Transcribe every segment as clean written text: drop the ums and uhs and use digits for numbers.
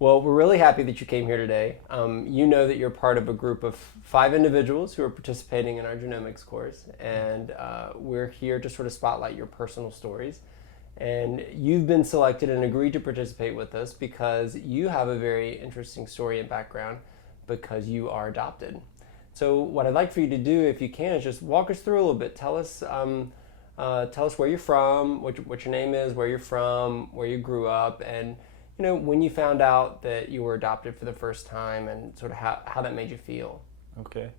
Well, we're really happy that you came here today. You know that you're part of a group of 5 individuals who are participating in our genomics course, and we're here to sort of spotlight your personal stories. And you've been selected and agreed to participate with us because you have a very interesting story and background because you are adopted. So what I'd like for you to do, if you can, is just walk us through a little bit. Tell us where you're from, what your name is, where you're from, where you grew up, and when you found out that you were adopted for the first time, and sort of how that made you feel. Okay.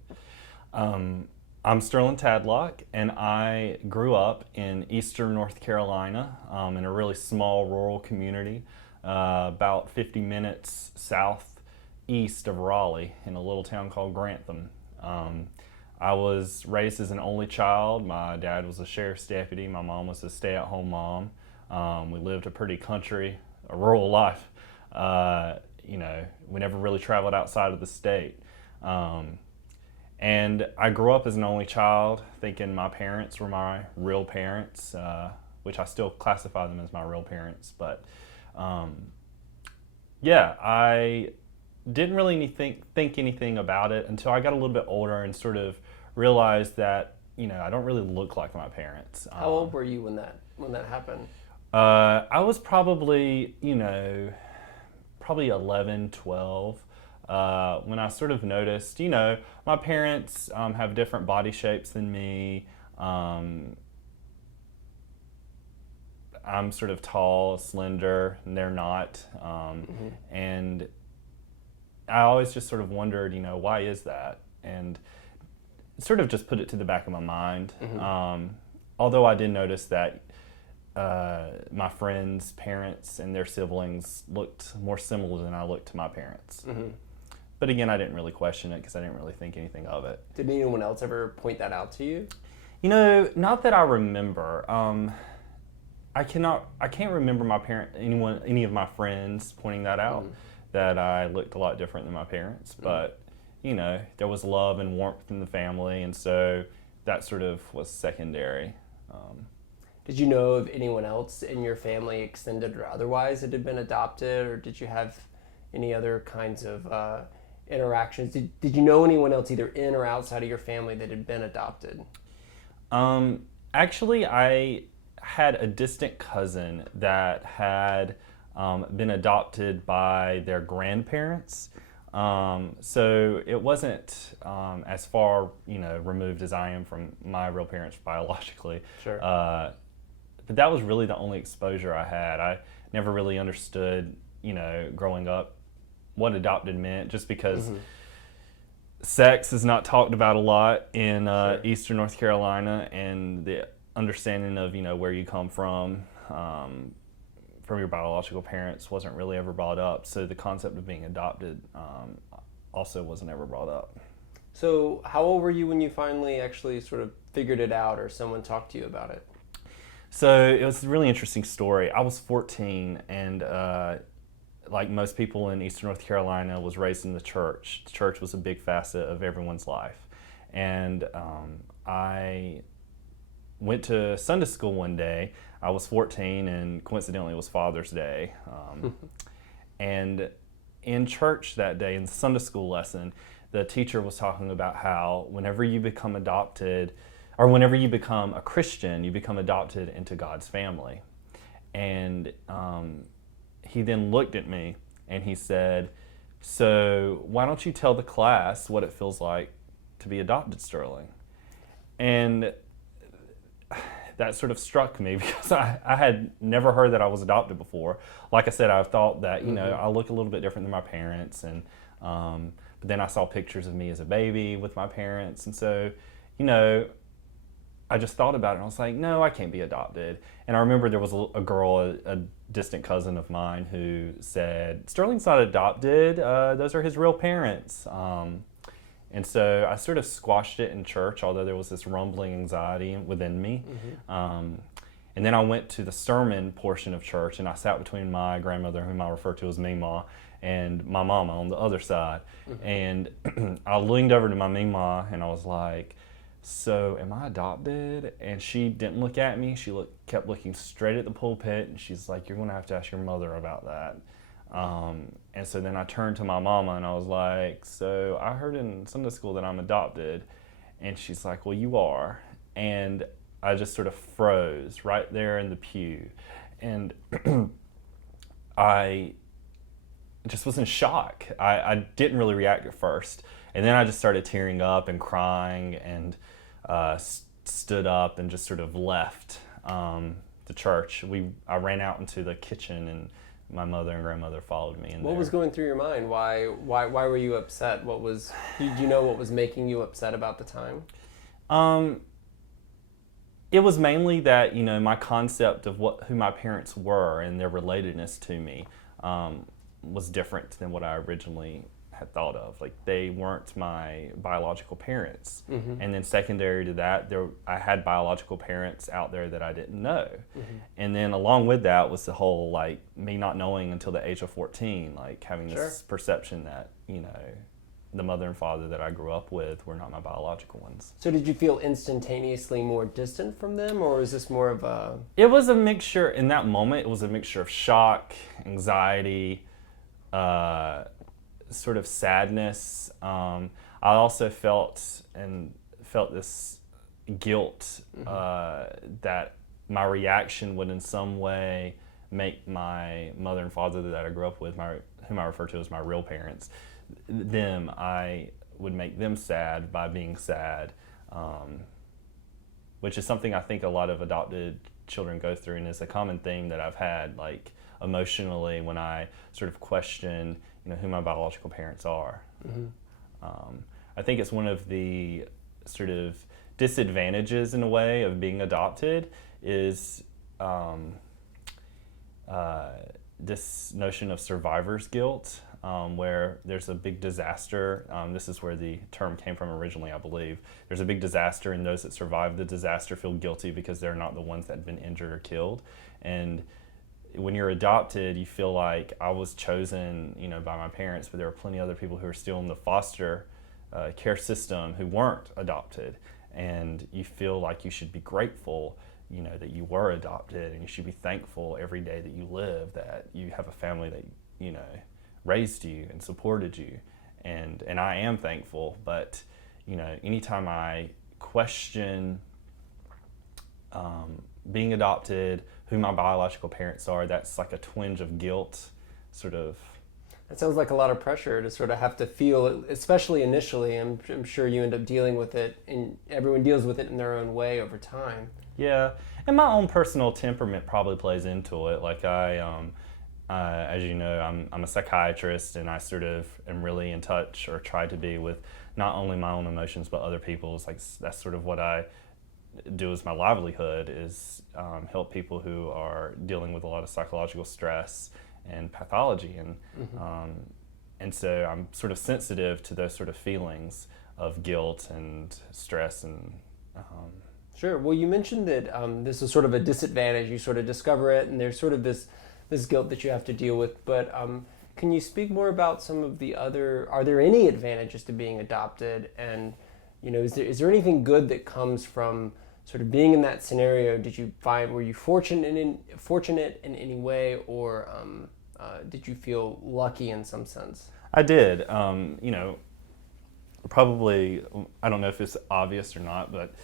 I'm Sterling Tadlock, and I grew up in eastern North Carolina in a really small rural community, about 50 minutes southeast of Raleigh in a little town called Grantham. I was raised as an only child. My dad was a sheriff's deputy. My mom was a stay-at-home mom. We lived a rural life. We never really traveled outside of the state. And I grew up as an only child, thinking my parents were my real parents, which I still classify them as my real parents. But I didn't really think anything about it until I got a little bit older and sort of realized that I don't really look like my parents. How old were you when that happened? I was probably 11, 12. When I sort of noticed, my parents have different body shapes than me. I'm sort of tall, slender, and they're not. And I always just sort of wondered, why is that? And sort of just put it to the back of my mind. Although I did notice that my friends' parents and their siblings looked more similar than I looked to my parents. But again, I didn't really question it because I didn't really think anything of it. Did anyone else ever point that out to you? Not that I remember. I can't remember any of my friends pointing that out, that I looked a lot different than my parents. But, there was love and warmth in the family, and so that sort of was secondary. Did you know of anyone else in your family, extended or otherwise, that had been adopted, or did you have any other kinds of interactions? Did you know anyone else either in or outside of your family that had been adopted? Actually, I had a distant cousin that had been adopted by their grandparents. So it wasn't as far removed as I am from my real parents biologically. Sure. But that was really the only exposure I had. I never really understood, growing up, what adopted meant, just because sex is not talked about a lot in eastern North Carolina, and the understanding of where you come from your biological parents wasn't really ever brought up. So the concept of being adopted also wasn't ever brought up. So how old were you when you finally actually sort of figured it out, or someone talked to you about it? So it was a really interesting story. I was 14, and like most people in eastern North Carolina, was raised in the church. The church was a big facet of everyone's life. And I went to Sunday school one day. I was 14, and coincidentally it was Father's Day. And in church that day, in the Sunday school lesson, the teacher was talking about how whenever you become adopted, or whenever you become a Christian, you become adopted into God's family. And he then looked at me and he said, "So why don't you tell the class what it feels like to be adopted, Sterling?" And that sort of struck me because I had never heard that I was adopted before. Like I said, I thought that, I look a little bit different than my parents. And but then I saw pictures of me as a baby with my parents. And so, I just thought about it, and I was like, no, I can't be adopted. And I remember there was a girl, a distant cousin of mine, who said, "Sterling's not adopted, those are his real parents." And so I sort of squashed it in church, although there was this rumbling anxiety within me. And then I went to the sermon portion of church, and I sat between my grandmother, whom I refer to as Meemaw, and my mama on the other side. And I leaned over to my Meemaw, and I was like, "So am I adopted?" And she didn't look at me. She kept looking straight at the pulpit, and she's like, "You're going to have to ask your mother about that." And so then I turned to my mama and I was like, so I heard in Sunday school that I'm adopted. And she's like, well, you are. And I just sort of froze right there in the pew. And I just was in shock. I didn't really react at first. And then I just started tearing up and crying and stood up and just sort of left the church. I ran out into the kitchen and my mother and grandmother followed me in there. What was going through your mind? Why were you upset? Do you know what was making you upset about the time? It was mainly that, my concept of who my parents were and their relatedness to me was different than what I originally had thought of. Like, they weren't my biological parents. Mm-hmm. And then secondary to that, I had biological parents out there that I didn't know. Mm-hmm. And then along with that was the whole, like, me not knowing until the age of 14, like having this perception that, the mother and father that I grew up with were not my biological ones. So did you feel instantaneously more distant from them, or was this more of a... It was a mixture, in that moment, it was a mixture of shock, anxiety, sort of sadness. I also felt this guilt that my reaction would in some way make my mother and father that I grew up with, whom I refer to as my real parents, I would make them sad by being sad, which is something I think a lot of adopted children go through, and is a common theme that I've had, like, emotionally, when I sort of question, who my biological parents are. Mm-hmm. I think it's one of the sort of disadvantages, in a way, of being adopted is this notion of survivor's guilt, where there's a big disaster. This is where the term came from originally, I believe. There's a big disaster, and those that survive the disaster feel guilty because they're not the ones that had been injured or killed. And when you're adopted, you feel like I was chosen, by my parents, but there are plenty of other people who are still in the foster care system who weren't adopted. And you feel like you should be grateful, that you were adopted, and you should be thankful every day that you live, that you have a family that, raised you and supported you. And I am thankful, but, anytime I question being adopted, who my biological parents are, that's like a twinge of guilt, sort of. That sounds like a lot of pressure to sort of have to feel, especially initially. I'm sure you end up dealing with it, and everyone deals with it in their own way over time. Yeah, and my own personal temperament probably plays into it. Like, as you know, I'm a psychiatrist, and I sort of am really in touch, or try to be, with not only my own emotions but other people's. Like, that's sort of what I do as my livelihood, is help people who are dealing with a lot of psychological stress and pathology, and mm-hmm. And so I'm sort of sensitive to those sort of feelings of guilt and stress and. Sure. Well, you mentioned that this is sort of a disadvantage. You sort of discover it, and there's sort of this guilt that you have to deal with. But can you speak more about some of the other? Are there any advantages to being adopted? And is there anything good that comes from sort of being in that scenario? Were you fortunate in any way, or did you feel lucky in some sense? I did. Probably, I don't know if it's obvious or not, but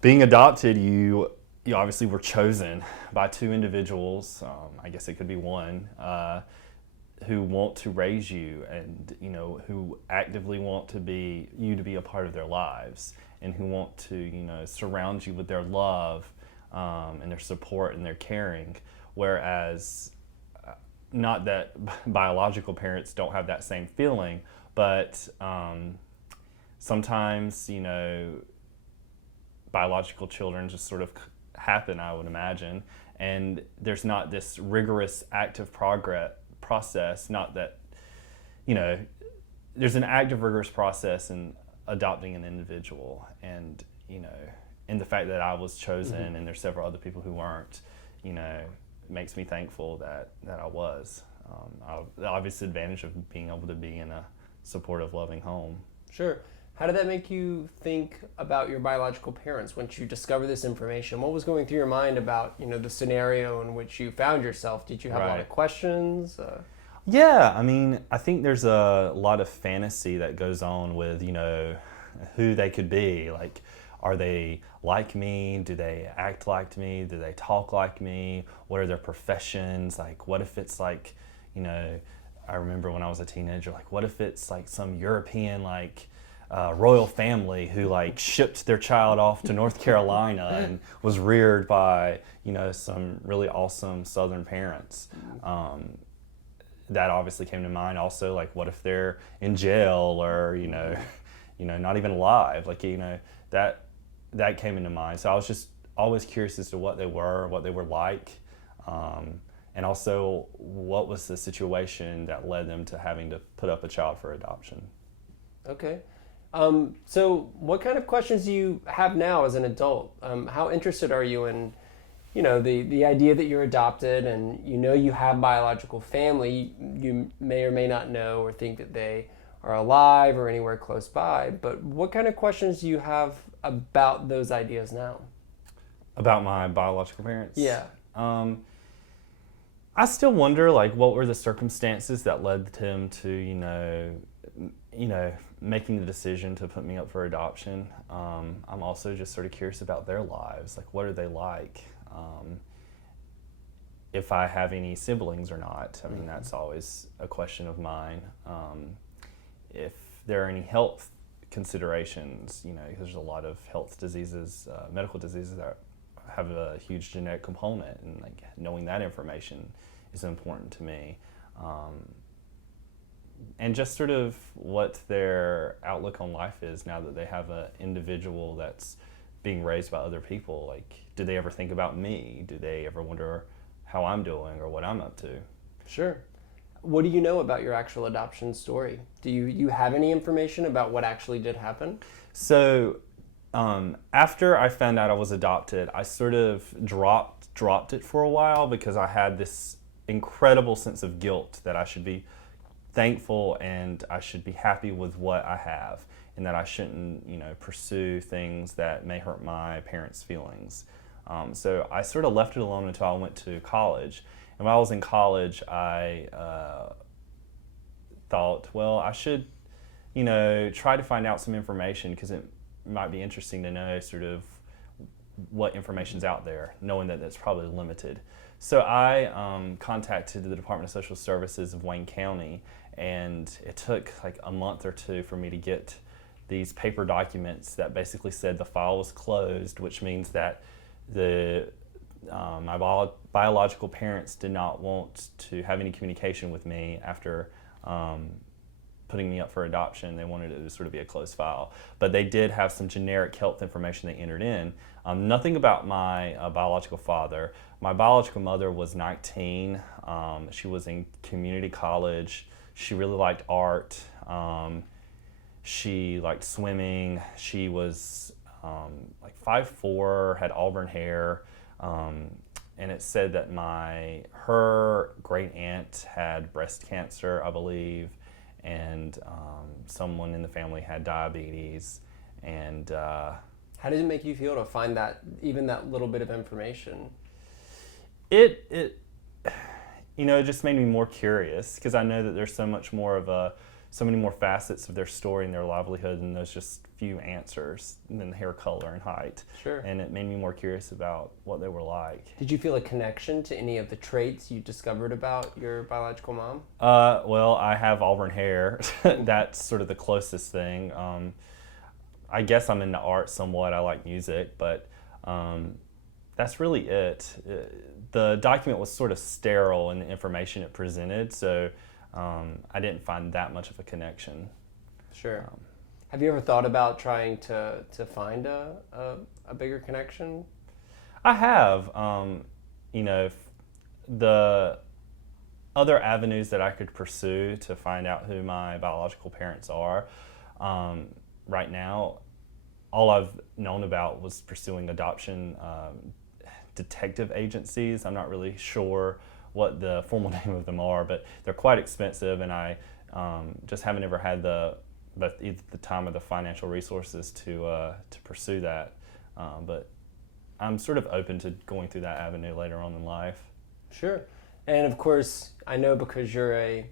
being adopted, you obviously were chosen by two individuals. I guess it could be one. Who want to raise you, and who actively want you to be a part of their lives, and who want to surround you with their love and their support and their caring. Whereas, not that biological parents don't have that same feeling, but sometimes biological children just sort of happen, I would imagine, and there's not this rigorous active process, not that, there's an active, rigorous process in adopting an individual, and, and the fact that I was chosen, mm-hmm. and there's several other people who weren't, makes me thankful that I was. The obvious advantage of being able to be in a supportive, loving home. Sure. How did that make you think about your biological parents once you discovered this information? What was going through your mind about, the scenario in which you found yourself? Did you have a lot of questions? Yeah, I mean, I think there's a lot of fantasy that goes on with, who they could be. Like, are they like me? Do they act like me? Do they talk like me? What are their professions? Like, what if it's like, you know, I remember when I was a teenager, like, what if it's like some European, like, royal family who like shipped their child off to North Carolina and was reared by, some really awesome Southern parents. That obviously came to mind. Also, like, what if they're in jail or not even alive? Like, that came into mind. So I was just always curious as to what they were like, and also what was the situation that led them to having to put up a child for adoption. Okay. So what kind of questions do you have now as an adult? How interested are you in, the idea that you're adopted and you have biological family? You may or may not know or think that they are alive or anywhere close by, but what kind of questions do you have about those ideas now? About my biological parents? Yeah. I still wonder, like, what were the circumstances that led him to, making the decision to put me up for adoption. I'm also just sort of curious about their lives. Like, what are they like? If I have any siblings or not. I mean, that's always a question of mine. If there are any health considerations, because there's a lot of health diseases, medical diseases that have a huge genetic component, and like knowing that information is important to me. And just sort of what their outlook on life is now that they have an individual that's being raised by other people. Like, do they ever think about me? Do they ever wonder how I'm doing or what I'm up to? Sure. What do you know about your actual adoption story? Do you have any information about what actually did happen? So after I found out I was adopted, I sort of dropped it for a while because I had this incredible sense of guilt that I should be thankful and I should be happy with what I have, and that I shouldn't, pursue things that may hurt my parents' feelings. So I sort of left it alone until I went to college. And when I was in college, I thought, well, I should, try to find out some information because it might be interesting to know sort of what information's out there, knowing that it's probably limited. So I contacted the Department of Social Services of Wayne County, and it took like a month or two for me to get these paper documents that basically said the file was closed, which means that my biological parents did not want to have any communication with me after putting me up for adoption. They wanted it to sort of be a closed file. But they did have some generic health information they entered in. Nothing about my biological father. My biological mother was 19. She was in community college. She really liked art. She liked swimming. She was like 5'4", had auburn hair. And it said that her great aunt had breast cancer, I believe, and someone in the family had diabetes. And how did it make you feel to find that, even that little bit of information? It just made me more curious because I know that there's so many more facets of their story and their livelihood than those just few answers, and then hair color and height. Sure. And it made me more curious about what they were like. Did you feel a connection to any of the traits you discovered about your biological mom? Well, I have auburn hair. That's sort of the closest thing. I guess I'm into art somewhat. I like music, but that's really it. The document was sort of sterile in the information it presented, so I didn't find that much of a connection. Sure. Have you ever thought about trying to find a bigger connection? I have. The other avenues that I could pursue to find out who my biological parents are, right now, all I've known about was pursuing adoption detective agencies. I'm not really sure what the formal name of them are, but they're quite expensive, and I just haven't ever had either the time or the financial resources to pursue that. But I'm sort of open to going through that avenue later on in life. Sure. And of course, I know because you're a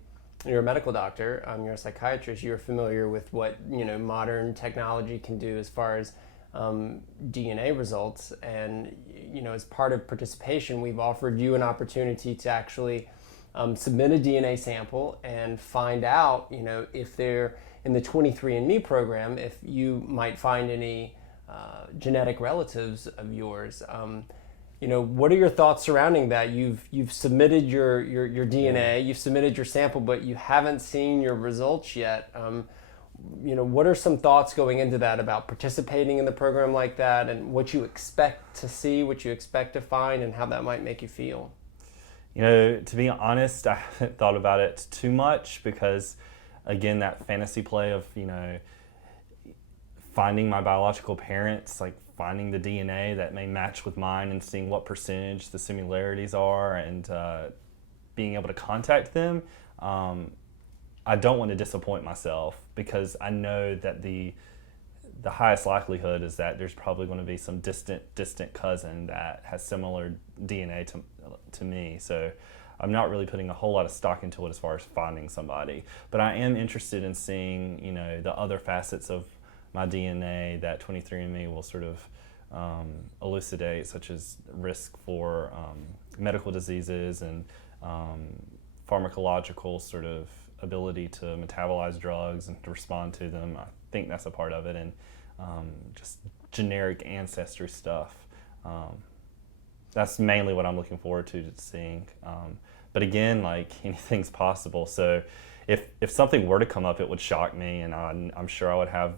medical doctor, you're a psychiatrist, you're familiar with what modern technology can do as far as DNA results. And as part of participation, we've offered you an opportunity to actually submit a DNA sample and find out, if they're in the 23andMe program, if you might find any genetic relatives of yours. What are your thoughts surrounding that? You've submitted your DNA, you've submitted your sample, but you haven't seen your results yet. What are some thoughts going into that about participating in the program like that, and what you expect to see, what you expect to find, and how that might make you feel? To be honest, I haven't thought about it too much because, again, that fantasy play of, finding my biological parents, like finding the DNA that may match with mine and seeing what percentage the similarities are, and being able to contact them. I don't want to disappoint myself because I know that the highest likelihood is that there's probably going to be some distant cousin that has similar DNA to me. So I'm not really putting a whole lot of stock into it as far as finding somebody. But I am interested in seeing, the other facets of my DNA that 23andMe will sort of elucidate, such as risk for medical diseases and pharmacological sort of ability to metabolize drugs and to respond to them. I think that's a part of it, and just generic ancestry stuff. That's mainly what I'm looking forward to seeing. But again, like, anything's possible. So if something were to come up, it would shock me, and I'm sure I would have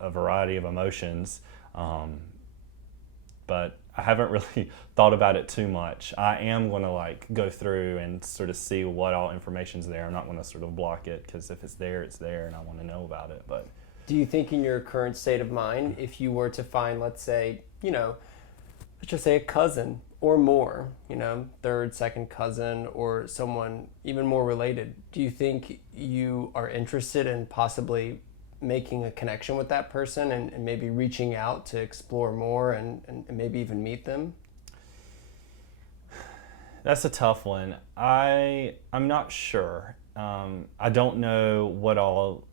a variety of emotions. But I haven't really thought about it too much. I am going to go through and sort of see what all information's there. I'm not going to sort of block it, because if it's there, and I want to know about it. But do you think in your current state of mind, if you were to find, let's say, let's just say a cousin or more, third, second cousin, or someone even more related, do you think you are interested in possibly making a connection with that person and maybe reaching out to explore more and maybe even meet them? That's a tough one. I'm not sure. I don't know what all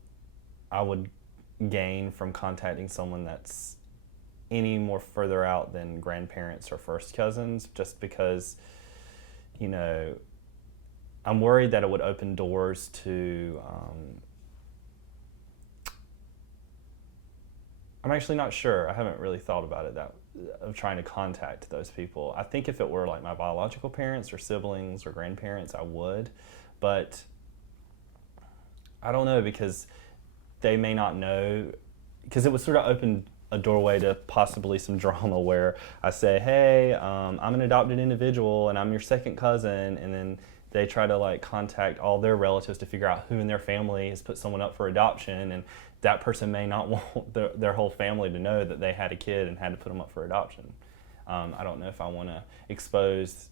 I would gain from contacting someone that's any more further out than grandparents or first cousins, just because, I'm worried that it would open doors to I'm actually not sure. I haven't really thought about it of trying to contact those people. I think if it were like my biological parents or siblings or grandparents, I would, but I don't know, because they may not know, because it would sort of open a doorway to possibly some drama where I say, hey, I'm an adopted individual and I'm your second cousin, and then they try to contact all their relatives to figure out who in their family has put someone up for adoption, and that person may not want their whole family to know that they had a kid and had to put them up for adoption. I don't know if I want to expose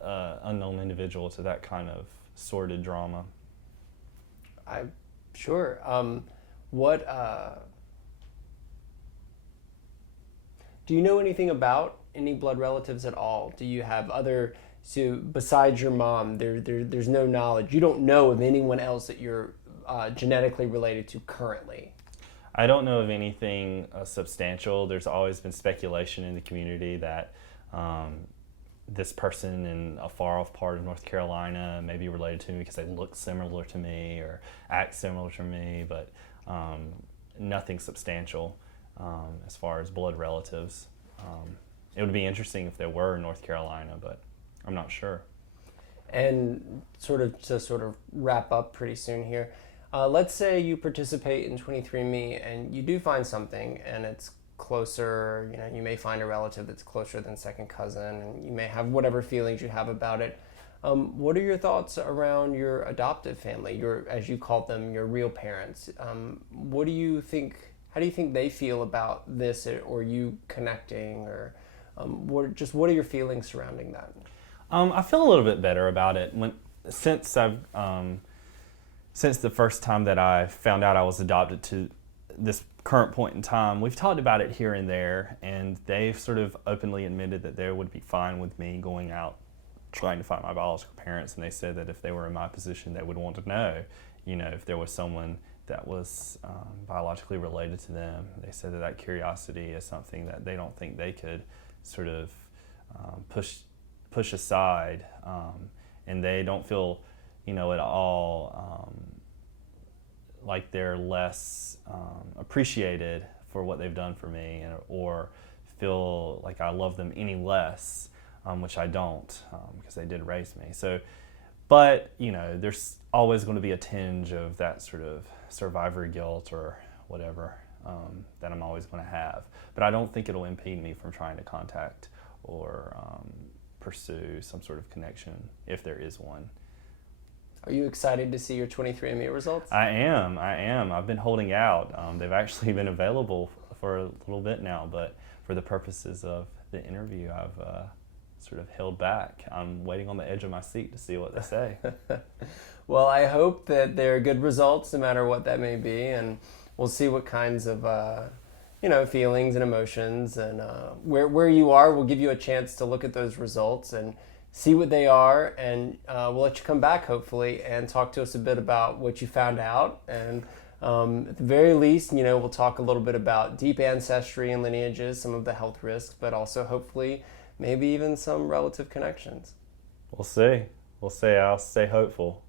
unknown individual to that kind of sordid drama. Sure. Do you know anything about any blood relatives at all? Do you have so besides your mom, there's no knowledge. You don't know of anyone else that you're genetically related to currently? I don't know of anything substantial. There's always been speculation in the community that this person in a far-off part of North Carolina may be related to me because they look similar to me or act similar to me, but nothing substantial as far as blood relatives. It would be interesting if there were in North Carolina, but I'm not sure. And to wrap up pretty soon here, let's say you participate in 23andMe and you do find something and it's closer, you may find a relative that's closer than second cousin, and you may have whatever feelings you have about it. What are your thoughts around your adoptive family, as you called them, your real parents? What do you think, how do you think they feel about this, or you connecting, or what are your feelings surrounding that? I feel a little bit better about it. Since the first time that I found out I was adopted to this current point in time, we've talked about it here and there, and they've sort of openly admitted that they would be fine with me going out trying to find my biological parents, and they said that if they were in my position, they would want to know, if there was someone that was biologically related to them. They said that curiosity is something that they don't think they could sort of push aside, and they don't feel, at all like they're less appreciated for what they've done for me, or feel like I love them any less, which I don't, because they did raise me. So, but there's always going to be a tinge of that sort of survivor guilt or whatever that I'm always going to have. But I don't think it'll impede me from trying to contact or pursue some sort of connection if there is one. Are you excited to see your 23andMe results? I am. I've been holding out. They've actually been available for a little bit now, but for the purposes of the interview, I've sort of held back. I'm waiting on the edge of my seat to see what they say. Well, I hope that they're good results, no matter what that may be, and we'll see what kinds of feelings and emotions and where you are. We'll give you a chance to look at those results and see what they are, and we'll let you come back hopefully and talk to us a bit about what you found out. And at the very least, we'll talk a little bit about deep ancestry and lineages, some of the health risks, but also hopefully maybe even some relative connections. We'll see. I'll stay hopeful.